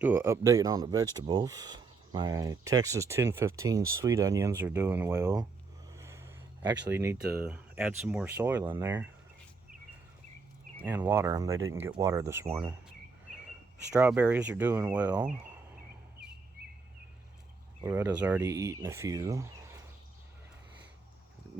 Do an update on the vegetables. My Texas 1015 sweet onions are doing well. Actually need to add some more soil in there and water them. They didn't get water this morning. Strawberries are doing well. Loretta's already eaten a few.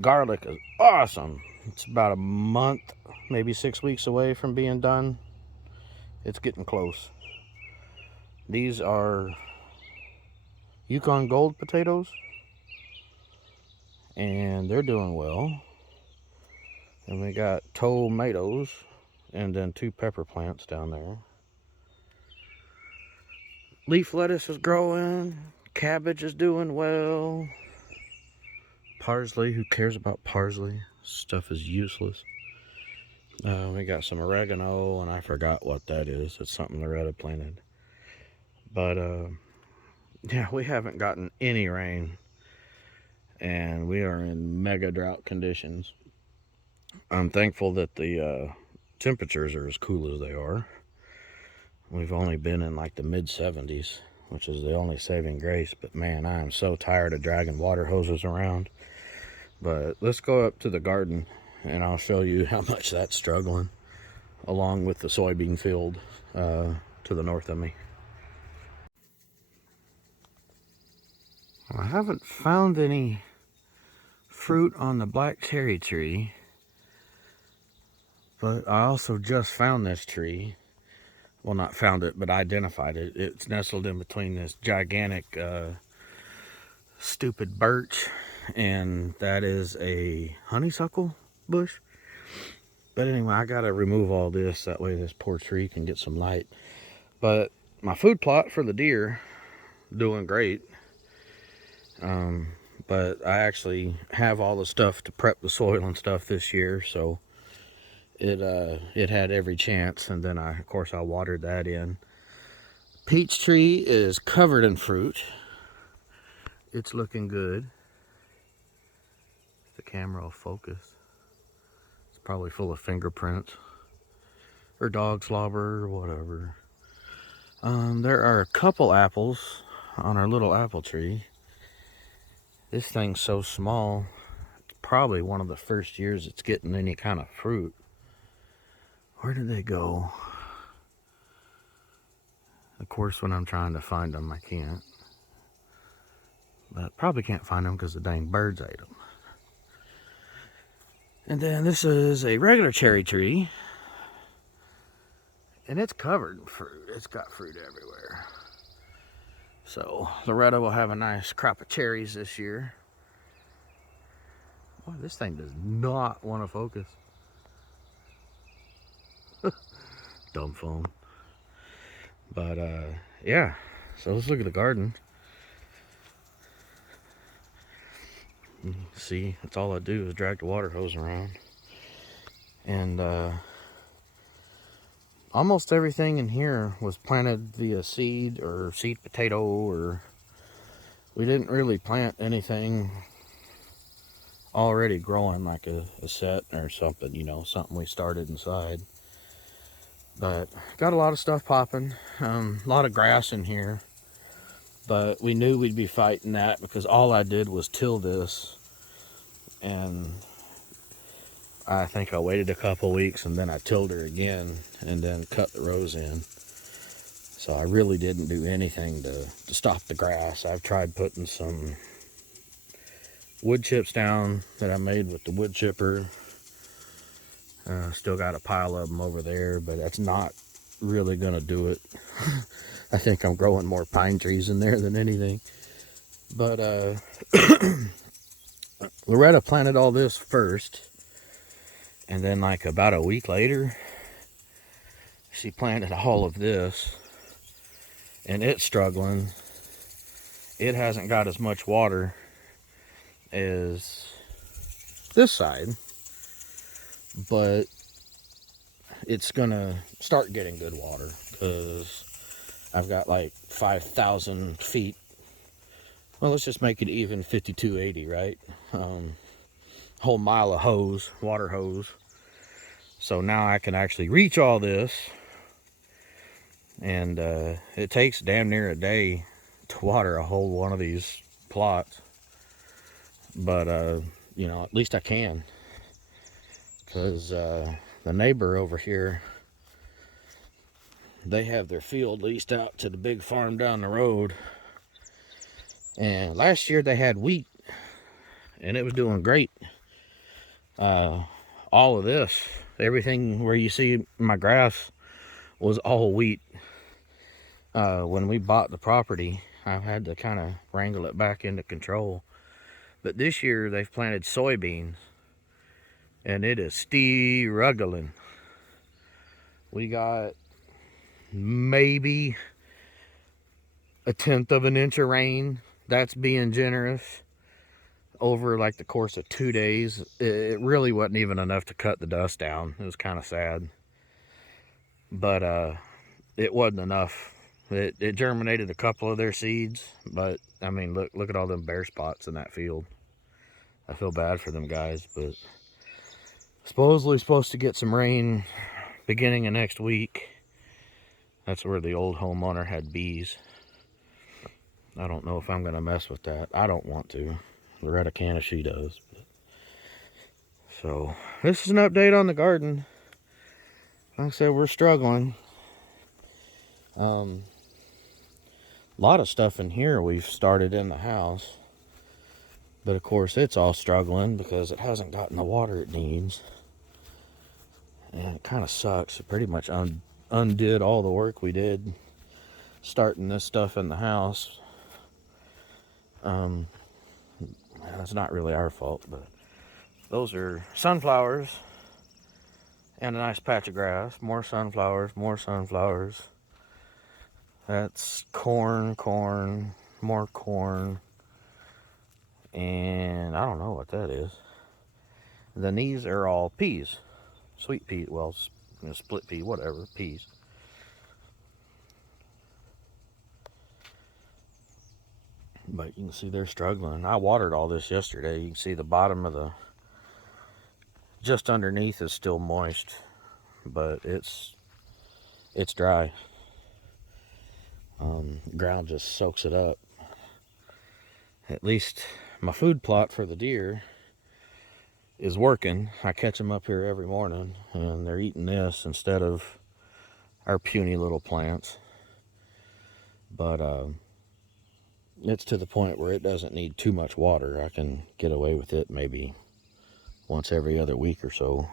Garlic is awesome. It's about a month, maybe 6 weeks away from being done. It's getting close. These are Yukon Gold potatoes, and they're doing well. And we got tomatoes and then 2 pepper plants down there. Leaf lettuce is growing. Cabbage is doing well. Parsley, who cares about parsley? Stuff is useless. We got some oregano, and I forgot what that is. It's something Loretta planted. But yeah, we haven't gotten any rain, and we are in mega drought conditions. I'm thankful that the temperatures are as cool as they are. We've only been in like the mid 70s, which is the only saving grace. But man, I am so tired of dragging water hoses around. But let's go up to the garden and I'll show you how much that's struggling, along with the soybean field to the north of me. I haven't found any fruit on the black cherry tree, but I also just found this tree. Well, not found it, but identified it. It's nestled in between this gigantic stupid birch, and that is a honeysuckle bush. But anyway, I gotta remove all this, that way this poor tree can get some light. But my food plot for the deer, doing great. But I actually have all the stuff to prep the soil and stuff this year, so it had every chance. And then of course I watered that in. Peach tree is covered in fruit. It's looking good. The camera will focus. It's probably full of fingerprints or dog slobber or whatever. There are a couple apples on our little apple tree. This thing's so small, it's probably one of the first years it's getting any kind of fruit. Where did they go? Of course, when I'm trying to find them, I can't. But probably can't find them because the dang birds ate them. And then this is a regular cherry tree. And it's covered in fruit. It's got fruit everywhere. So Loretta will have a nice crop of cherries this year. Boy, this thing does not want to focus. Dumb phone. But yeah, so let's look at the garden. See, that's all I do is drag the water hose around. And almost everything in here was planted via seed or seed potato, or we didn't really plant anything already growing like a set or something, you know, something we started inside. But got a lot of stuff popping, a lot of grass in here, but we knew we'd be fighting that because all I did was till this, and I think I waited a couple weeks and then I tilled her again and then cut the rows in. So I really didn't do anything to stop the grass. I've tried putting some wood chips down that I made with the wood chipper. Still got a pile of them over there, but that's not really gonna do it. I think I'm growing more pine trees in there than anything. But Loretta planted all this first, and then like about a week later, she planted all of this, and it's struggling. It hasn't got as much water as this side, but it's gonna start getting good water because I've got like 5,000 feet. Well, let's just make it even 5,280, right? Whole mile of hose, water hose. So now I can actually reach all this And it takes damn near a day to water a whole one of these plots. But, you know, at least I can. Because the neighbor over here, they have their field leased out to the big farm down the road. And last year they had wheat. And it was doing great. All of this, everything where you see my grass was all wheat. When we bought the property, I had to kind of wrangle it back into control. But this year they've planted soybeans, and it is struggling. We got maybe 1/10 of an inch of rain. That's being generous. Over like the course of 2 days, it really wasn't even enough to cut the dust down. It was kind of sad, but it wasn't enough. It germinated a couple of their seeds, but I mean, look at all them bare spots in that field. I feel bad for them guys, but supposedly supposed to get some rain beginning of next week. That's where the old homeowner had bees. I don't know if I'm gonna mess with that. I don't want to. Loretta can if she does. But. So this is an update on the garden. Like I said, we're struggling. A lot of stuff in here we've started in the house, but of course it's all struggling because it hasn't gotten the water it needs, and it kind of sucks. It pretty much undid all the work we did starting this stuff in the house. It's not really our fault, but those are sunflowers and a nice patch of grass. More sunflowers, more sunflowers. That's corn, more corn, and I don't know what that is. Then these are all peas, sweet pea, well, you know, split pea, whatever, peas. But you can see they're struggling. I watered all this yesterday. You can see the bottom of the, just underneath is still moist, but it's dry. Ground just soaks it up. At least my food plot for the deer is working. I catch them up here every morning, and they're eating this instead of our puny little plants. But it's to the point where it doesn't need too much water. I can get away with it maybe once every other week or so.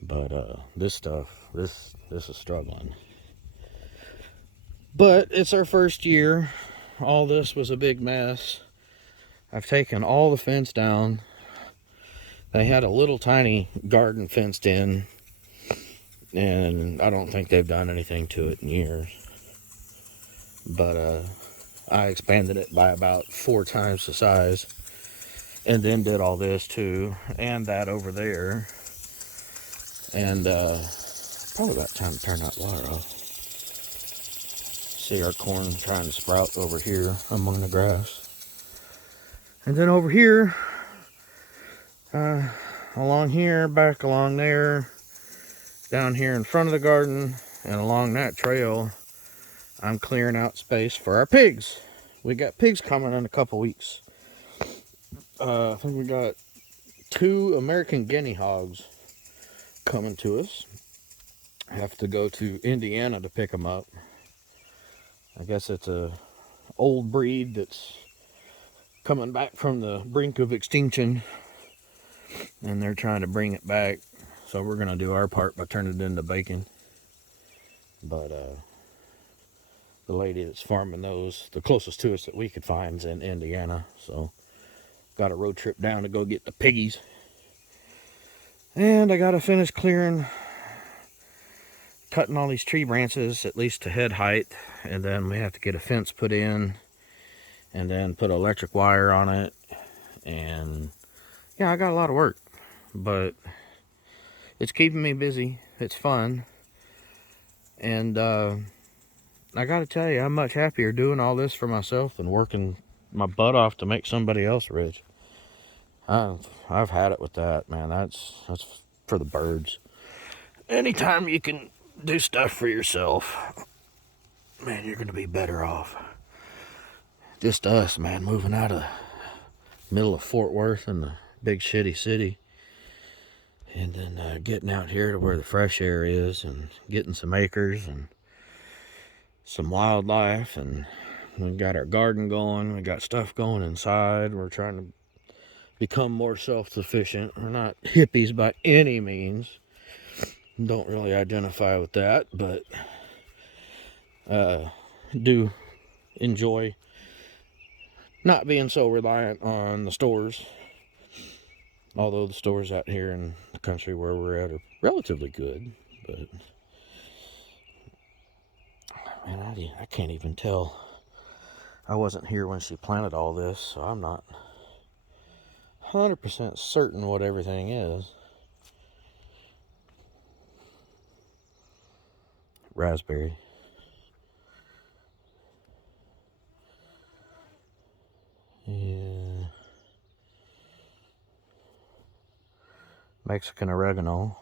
But this stuff, this is struggling. But it's our first year. All this was a big mess. I've taken all the fence down. They had a little tiny garden fenced in, and I don't think they've done anything to it in years. But I expanded it by about 4 times the size, and then did all this too, and that over there. And probably about time to turn that water off. See our corn trying to sprout over here among the grass. And then over here, along here, back along there, down here in front of the garden, and along that trail, I'm clearing out space for our pigs. We got pigs coming in a couple weeks. I think we got 2 American guinea hogs coming to us. I have to go to Indiana to pick them up. I guess it's a old breed that's coming back from the brink of extinction, and they're trying to bring it back. So we're gonna do our part by turning it into bacon. But the lady that's farming those, the closest to us that we could find, is in Indiana. So got a road trip down to go get the piggies. And I gotta finish cutting all these tree branches at least to head height, and then we have to get a fence put in, and then put electric wire on it. And yeah, I got a lot of work, but it's keeping me busy. It's fun. And I gotta tell you, I'm much happier doing all this for myself than working my butt off to make somebody else rich. I've had it with that, man. That's for the birds. Anytime you can do stuff for yourself, man, you're gonna be better off. Just us, man, moving out of middle of Fort Worth in the big shitty city, and then getting out here to where the fresh air is, and getting some acres and some wildlife, and we got our garden going. We got stuff going inside. We're trying to become more self-sufficient. We're not hippies by any means. Don't really identify with that, but do enjoy not being so reliant on the stores. Although the stores out here in the country where we're at are relatively good, but man, I can't even tell. I wasn't here when she planted all this, so I'm not 100% certain what everything is. Raspberry. Yeah. Mexican oregano.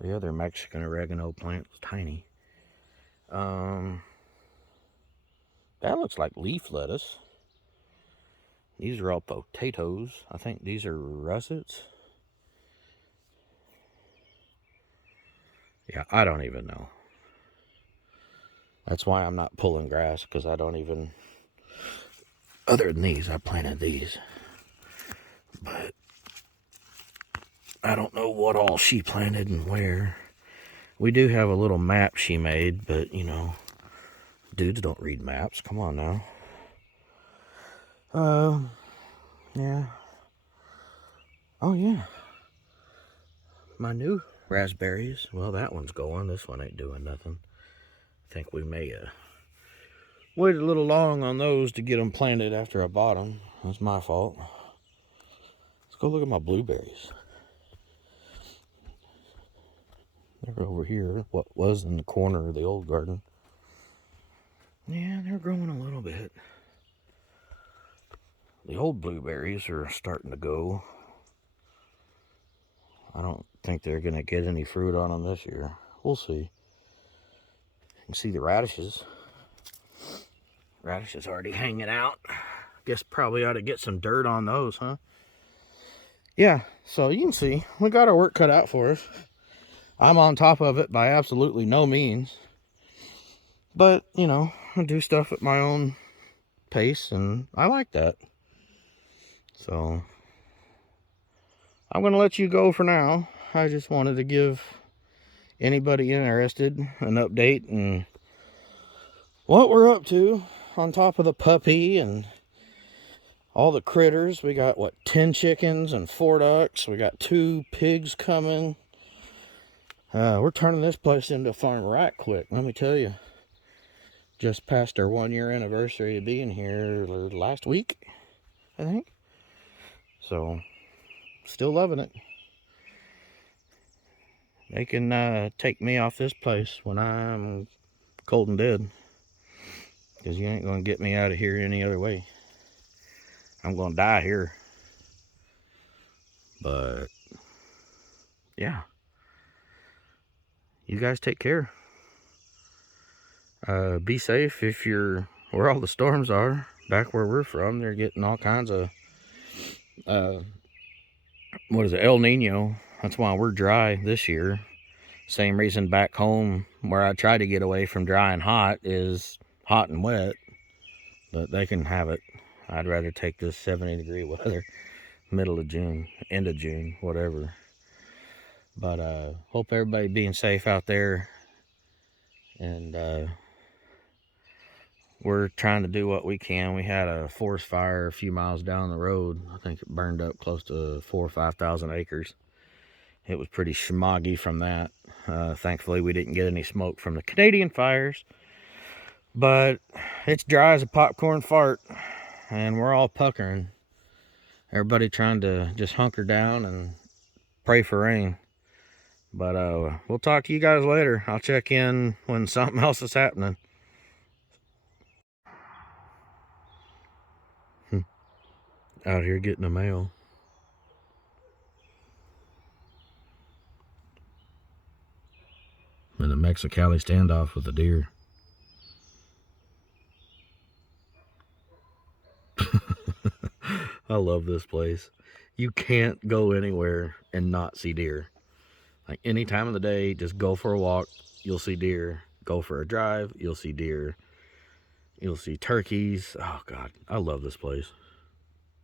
The other Mexican oregano plant was tiny. That looks like leaf lettuce. These are all potatoes. I think these are russets. Yeah, I don't even know. That's why I'm not pulling grass, because I don't even... Other than these, I planted these. But I don't know what all she planted and where. We do have a little map she made, but, you know, dudes don't read maps. Come on now. Yeah. Oh, yeah. My new raspberries. Well, that one's going. This one ain't doing nothing. I think we may wait a little long on those to get them planted after I bought them. That's my fault. Let's go look at my blueberries. They're over here. What was in the corner of the old garden. Yeah, they're growing a little bit. The old blueberries are starting to go. I don't think they're going to get any fruit on them this year. We'll see. You can see the radishes. Radishes already hanging out. Guess probably ought to get some dirt on those, huh? Yeah, so you can see we got our work cut out for us. I'm on top of it by absolutely no means. But, you know, I do stuff at my own pace, and I like that. So, I'm going to let you go for now. I just wanted to give anybody interested an update and what we're up to on top of the puppy and all the critters. We got, what, 10 chickens and 4 ducks. We got 2 pigs coming. We're turning this place into a farm right quick, let me tell you. Just passed our 1-year anniversary of being here last week, I think. So, still loving it. They can take me off this place when I'm cold and dead. Because you ain't going to get me out of here any other way. I'm going to die here. But, yeah. You guys take care. Be safe if you're where all the storms are. Back where we're from, they're getting all kinds of, what is it, El Nino. That's why we're dry this year. Same reason back home where I try to get away from dry and hot is hot and wet. But they can have it. I'd rather take this 70-degree weather. Middle of June, end of June, whatever. But hope everybody being safe out there. And we're trying to do what we can. We had a forest fire a few miles down the road. I think it burned up close to 4,000 or 5,000 acres. It was pretty smoggy from that. Thankfully, we didn't get any smoke from the Canadian fires. But it's dry as a popcorn fart. And we're all puckering. Everybody trying to just hunker down and pray for rain. But we'll talk to you guys later. I'll check in when something else is happening. Out here getting the mail. in the Mexicali standoff with the deer. I love this place. You can't go anywhere and not see deer. Like any time of the day, just go for a walk, you'll see deer. Go for a drive, you'll see deer. You'll see turkeys. Oh God, I love this place.